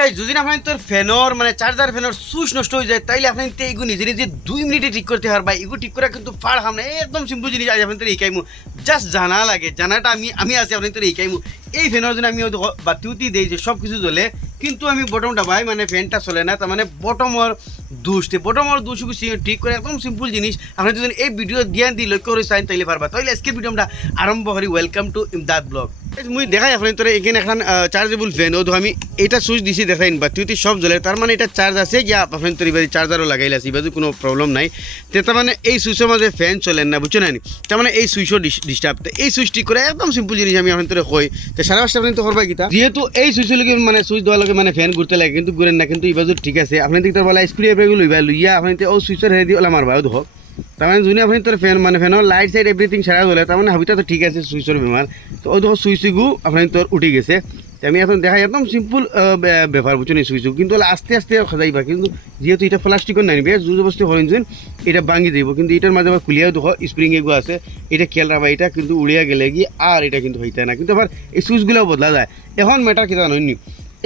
Guys যদি আপনি তোর ফ্যানর মানে চার্জার ফ্যানর সুইচ নষ্ট হয়ে যায় তাইলে আপনি এগু নিজে নিজে 2 মিনিটে ঠিক করতে পারবা। এগু ঠিক করা কিন্তু ফাড় হাম না, একদম সিম্পল জিনিস। আজ আপনি তোর এইকাইমু জাস্ট জানা লাগে, জানাটা আমি আছি আপনি তোর এইকাইমু। এই ফ্যানের জন্য আমি বাতি উতি দিই যে সব কিছু জ্বলে, কিন্তু আমি বটমটা ভাই মানে ফ্যানটা চলে না, তার মানে বটমর দুষকে ঠিক করে একদম সিম্পল জিনিস। আপনি যদি এই ভিডিও ধ্যান দিয়ে লক্ষ্য করে চাইন তাইলে পারবা। তাইলে আজকে ভিডিওটা আরম্ভ করি। Welcome to Imdad blog. মুই দেখাই আপনার তোর এখানে এখন চার্জেবল ফ্যান। ও তো আমি এটা সুইচ দিছি দেখাইন বা তুই সব জ্বলে, তার মানে এটা চার্জ আছে গিয়া আপনার তোর এবার চার্জারও লাগাইলে আছে, এবার কোনো প্রবলেম নাই। তো তার মানে এই সুইচের মাঝে ফ্যান চলেন না, বুঝছো না? তার মানে এই সুইচও ডিস্টার্ব। তো এই সুইচ ঠিক করে একদম সিম্পল জিনিস আমি আপনার তোর কই। তো সারা পাঁচটা আপনি তো করবা কিতা, যেহেতু এই সুইচের লগে মানে সুইচ দেওয়ার লগে মানে ফ্যান ঘুরতে লাগে, কিন্তু ঘুরেন না, কিন্তু এবার ঠিক আছে। আপনি দেখতে বলা স্ক্রু এবার লইয়া আপনি ও সুইচের হেরে দিয়ে ওলা মারবা দেখো। তার মানে যদি আপনি তোর ফ্যান মানে ফ্যানের লাইট সাইড এভরিথিং সারা জ্বলে, তার মানে হাবিটা তো ঠিক আছে সুইচের বেমার। তো ওই দেখো সুইচগু আপনি তোর উঠে গেছে। আমি এখন দেখাই একদম সিম্পল ব্যাপার, বুঝছো না? সুইচগু কিন্তু আস্তে আস্তে সাজাইবা, কিন্তু যেহেতু এটা প্লাস্টিকের নাই নিবে জোর জবস্তি হরেন এটা ভাঙি দিব, কিন্তু এটার মাঝে আবার খুলিয়াও দেখো স্প্রিং এগু আছে। এটা খেয়াল রাখবা, এটা কিন্তু উড়িয়া গেলে কি আর এটা কিন্তু হইতে না, কিন্তু আবার এই সুইচগুলোও বদলা যায়। এখন ম্যাটার কি জানি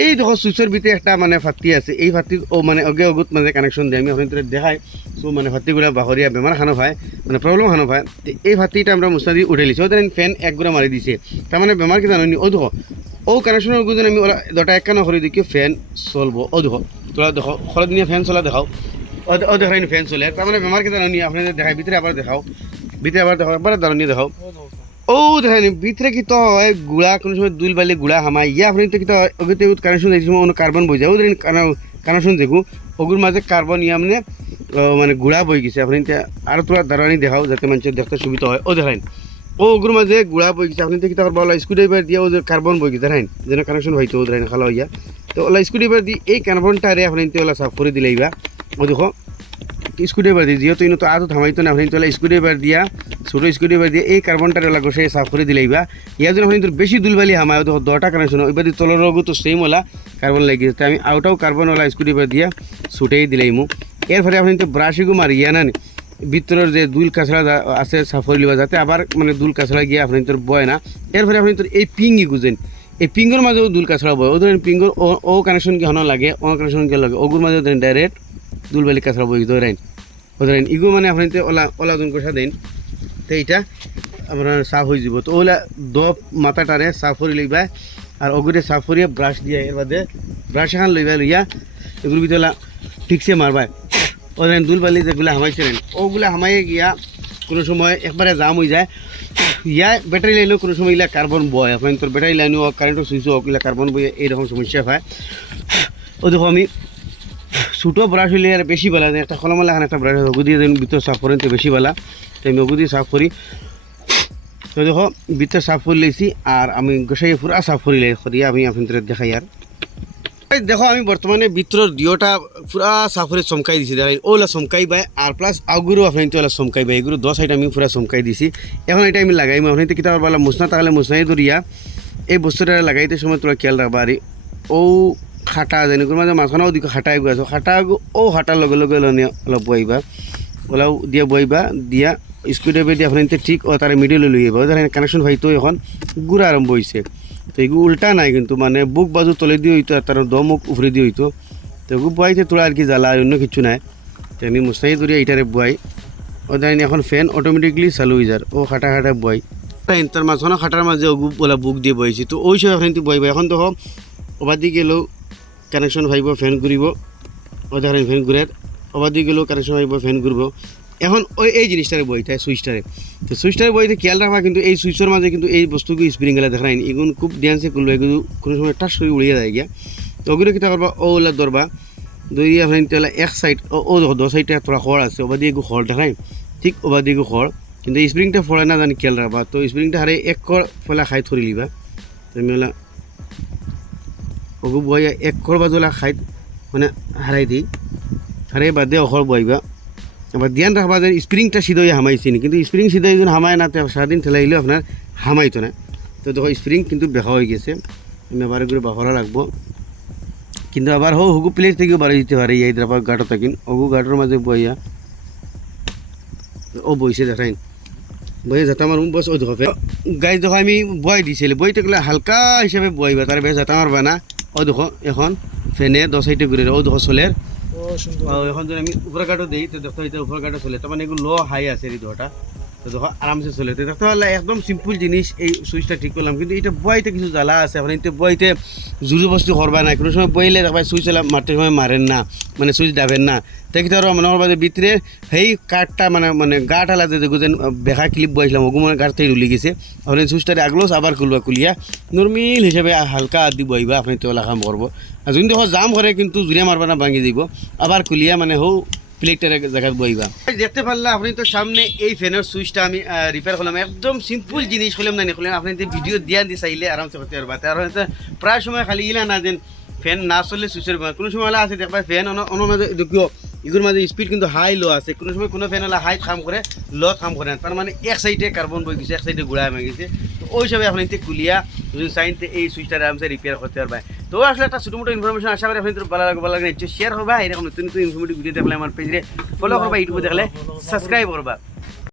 এই দেখো সুইচের ভিতরে একটা মানে ফাতি আছে, এই ফাতির ও মানে অগে অগুত মাঝে কানেকশন দিয়ে আমি আপনাদের দেখাই। সো মানে ফাতিগুলা বাহরিয়া বেমার খানো পায়, মানে প্রবলেম খানো পায়। তো এই ফাতিটা আমরা মুসনা দিয়ে উঠে লিছি, ওদের ফ্যান এক গুড়া মারি দিছে। তার মানে বেমার কি জানি ও দেখো ও কানেকশনের গুজন আমি ওরা দটা একখানা করে দেখি ফ্যান চলবো। ও দেখো তোরা দেখো খরা দিনে ফ্যান চলা দেখাও, ও দেখাই ফ্যান চলে। তার মানে বেমার কি জানি আপনাদের দেখাই, ভিতরে আবার দেখাও, ভিতরে আবার দেখাও, একবার দাঁড়িয়ে দেখাও। ও দেখেন ভিতরে কি তো গুড়া কোনো সময় দুল বালি গুড়া হামাই ইয়া আপনি তো কি তো ওগুতে কানেকশন দিয়েছি অন্য কার্বন বই যায় ওদের কানেকশন দেখুন ওগুর মাঝে কার্বন ইয়া মানে গুড়া বই গেছে। আপনি আরও তোরা দাঁড়ানি দেখাও যাতে মানুষের দেখতে সুবিধা হয়। ও দেখেন ও ওগুর মাঝে গুড়া বই গেছে। আপনি কি তো বলা স্ক্রুড্রাইভার দিয়ে ওদের কার্বন বই গেছে দেখেন, যেন কানেকশন হয়তো ওদের খালা হইয়া। তো ওলা স্ক্রুড্রাইভার দিয়ে এই কার্বনটারে আপনি ওলা সাফ করে দিলেইবা। ও দেখো স্ক্রুড্রাইভার দিয়ে যেহেতু ইনো তো আজও থামাইতো না, আপনি তোলা স্ক্রুড্রাইভার দিয়া ছোটো স্ক্রুড্রাইভার দিয়ে এই কার্বনটারে ওলা গোসাই সাফ করে দিলেইবা। ইয়ার জন্য আপনি বেশি দুলবালি হামায় দেখো দটা কানেকশন এবার তলের রোগও তো সেম ওলা কার্বন লাগিয়েছে। আমি আউটাও কার্বন ওলা স্ক্রুড্রাইভার দিয়া ছুটেই দিলেইমু। এরপরে আপনি তো ব্রাশিগু মারি ইয়া না ভিতরের যে দুল কাছড়া আছে সাফ করে লিবা, যাতে আবার মানে দুল কাছড়া গিয়ে আপনি তোর বয় না। এরপরে আপনি তোর এই পিঙ্গি গুজেন, এই পিঙ্গর মাঝেও দুল কাছড়া বয়। ও ধরেন পিঙ্গর ও কানেকশন কি হন লাগে, ও কানেকশন কি লাগে, ওগুর মাঝে ধরেন ডাইরেক্ট দুলবালি কাছড়া বই ধরেন ধরেন ইগু মানে আপনি ওলা ওলা জন কষা দেন। তো এইটা আপনার সাফ হয়ে যাব। তো ওলা মাথাটারে সাফ করে লইবা, আর ওগুলো সাফ করিয়া ব্রাশ দিয়ে এর বাদে ব্রাশ এখান লইবা লইয়া এগুলোর ভিতরে ঠিকসে মারবা। ও ধরেন দুলবালি যেগুলো হামাইছিলেন ওগুলো হামাইয়ে গিয়া কোনো সময় একবারে জাম হয়ে যায়। ইয়া ব্যাটারি লাইনেও কোনো সময় ইলা কার্বন বয়, আপনার তোর ব্যাটারি লাইনও কারেন্টও সুইচও ওগুলা কার্বন বয়ে এইরকম সমস্যা হয়। ও দেখো আমি ছোটো ব্রাশ হইলে আর বেশি ভালো, একটা খোলামেলা এখন একটা ব্রাশ অগু দিয়ে ভিতর সাফ করেন তো বেশি ভালো। তো আমি অগু দিয়ে সাফ করি। তো দেখো ভিতর সাফ করে লেছি, আর আমি গোসাই পুরা সাফ করিয়া আমি আপনাদের দেখাই। আর দেখো আমি বর্তমানে ভিতরের দিওটা পুরা সাফ করে চমকাই দিছি, দেখাই ওলা চমকাই বাই। আর প্লাস আগুরও আপনি তো ওলা চমকাই বাই, এগুলো 10 সাইড আমি পুরা চমকাই দিছি। এখন এটা আমি লাগাই আপনি তো কিতাব বলা মুসনা তাহলে মুসনাই ধরিয়া এই বস্তুটা লাগাইতে সময় তোরা খেয়াল রাখবা। আর ও খাটা যেনেকুর মাঝে মাঝখানেও দিকে খাটা এগু আছে, খাটা ও হাঁটার লগে লগে অলপ বইবা ওলাও দিয়া বইবা দিয়া স্ক্রুড্রাইভার দিয়ে আপনার ঠিক ও তারা মিডিলে লই যাবে। ওদের কানেকশন হয়তো এখন গুড়া আরম্ভ হয়েছে। তো এগুলো উল্টা নাই, কিন্তু মানে বুক বাজু তলে দিয়ে হইতো আর তার দমুক উফরে দিয়ে হইতো। তো এগুলো বইতে তোরা আর কি জ্বালা অন্য কিছু নাই। তো আমি মুস্তাহি ধরিয়া এইটারে বই ওদের এখন ফ্যান অটোমেটিকলি চালু হয়ে যার ও খাটা খাটা বই তার মাঝখানে খাটার মাঝে ওগু বলা বুক দিয়ে বইছি। তো ওই সব এখন বইবা। এখন তো ওবার দিয়ে গেলেও কানেকশন ভাইব ফ্যান ঘুরিব, ওদের ফ্যান ঘুরের ওবার দিয়ে গেলেও কানেকশন ভাইব ফ্যান ঘুরব। এখন ওই এই জিনিসটারে বইটা সুইচটারে, তো সুইচটারে বইতে খেয়াল রাখবা, কিন্তু এই সুইচের মাঝে কিন্তু এই বস্তুকে স্প্রিং গেলে দেখা নাই এগুলো খুব ধ্যানসে করলো, এগুলো কোনো সময় টাচ করে উড়িয়ে যায় গিয়া। তো ওগুলো কী করবা ওলা ধরবা ধরিয়ে আপনার তাহলে এক সাইড ও দেখো 2 সাইডটা তোরা খড় আছে, ওবার দিয়ে খড় দেখাই ঠিক ওবার দিয়ে খড়, কিন্তু স্প্রিংটা ফলে না জানি খেয়াল রাখবা। তো স্প্রিংটা হারে এক খড় ফেলা খাই ধরি লিবা। তো আমি ওলা ওগু বইয়া এক খড় বাজলা খাই মানে হারাই দিই, হারাই বাদে অখড় বইবা। আবার ধ্যান রাখবা যে স্প্রিংটা সিধই হামাইছি নি, কিন্তু স্প্রিং সিধই যদি হামায় না সারাদিন ঠেলাইলেও আপনার হামাইতো না। তো দেখো স্প্রিং কিন্তু বেহা হয়ে গেছে, আমি আবার করে বাহরা রাখবো। কিন্তু আবার হুগু প্লেট থেকেও বাড়ি দিতে পারে এই দ্রাপা গাঁটো থাকিন ওগু গাঁটোর মাঝে বইয়া ও বইছে দেখাইন বইয়ে যাতে আমার বস ও দেখো গাছ দেখো আমি বই দিছিল, বইতে গেলে হালকা হিসাবে বইবা তার বেশ যাতে মারবা না। ও দেখো এখন ফেনে 10 সাইডে ঘুরে ও চলের ও সুন্দর এখন যদি আমি উপরে কাটো দিই তো দেখতে হইতে উপরে কাটো চলে তার মানে এগুলো লো হাই আছে এই দুটা তো দেখো আরামসে চলে তো দেখতে পারলে একদম সিম্পল জিনিস এই সুইচটা ঠিক করলাম কিন্তু এটা বইতে কিছু জ্বালা আছে এখন এটা বইতে জুজু বস্তু করবা না কোনো সময় বইলে দেখবা সুইচ মারতে সময় মারেন না মানে সুইচ দাবেন না দেখতে পারো মনে করবা যে ভিতরে সেই কাঠটা মানে মানে গাঠ আলা যে যেন বেখা ক্লিপ বইছিলাম ওগু মানে গাঠ থেকে রুলি গেছে আপনি সুইচটারে আগলোস আবার খুলবা খুলিয়া নর্মাল হিসাবে হালকা দি বইবা আপনি তো কাম করবো আর যদি দেখো জাম করে কিন্তু জুড়িয়া মারবা না ভাঙি যাব আবার খুলিয়া মানে হো প্লেটের জায়গায় বইবা দেখতে পারলে আপনি তো সামনে এই ফ্যানের সুইচটা আমি রিপেয়ার করলাম একদম সিম্পল জিনিস হলাম না নিখলাম আপনি ভিডিও দিয়া দিয়ে চাইলে আরামসে করতে পারবা তার প্রায় সময় খালি ইলা না যেন ফ্যান না চললে সুইচের কোনো সময় আছে দেখবা ফ্যান অন্য মাঝে দেখিও এগুলোর মাঝে স্পিড কিন্তু হাই লো আছে কোনো সময় কোনো ফ্যান হলে হাই কাম করে লো কাম করে না তার মানে এক সাইডে কার্বন বই গেছে এক সাইডে গুড়া হয়ে গেছে তো ওই হিসাবে আপনি কুলিয়া যদি চাইতে এই সুইচটা আরামসে রিপেয়ার করতে পারবা তো আসলে একটা ছোটো মোটো ইনফরমেশন আশা করি আপনি ভালো লাগে শেয়ার করবা এরকম নতুন নতুন ইনফরমেটিভ ভিডিও দেখলে আমার পেজে ফলো করবা ইউটিউবে দেখলে সাবস্ক্রাইব করবা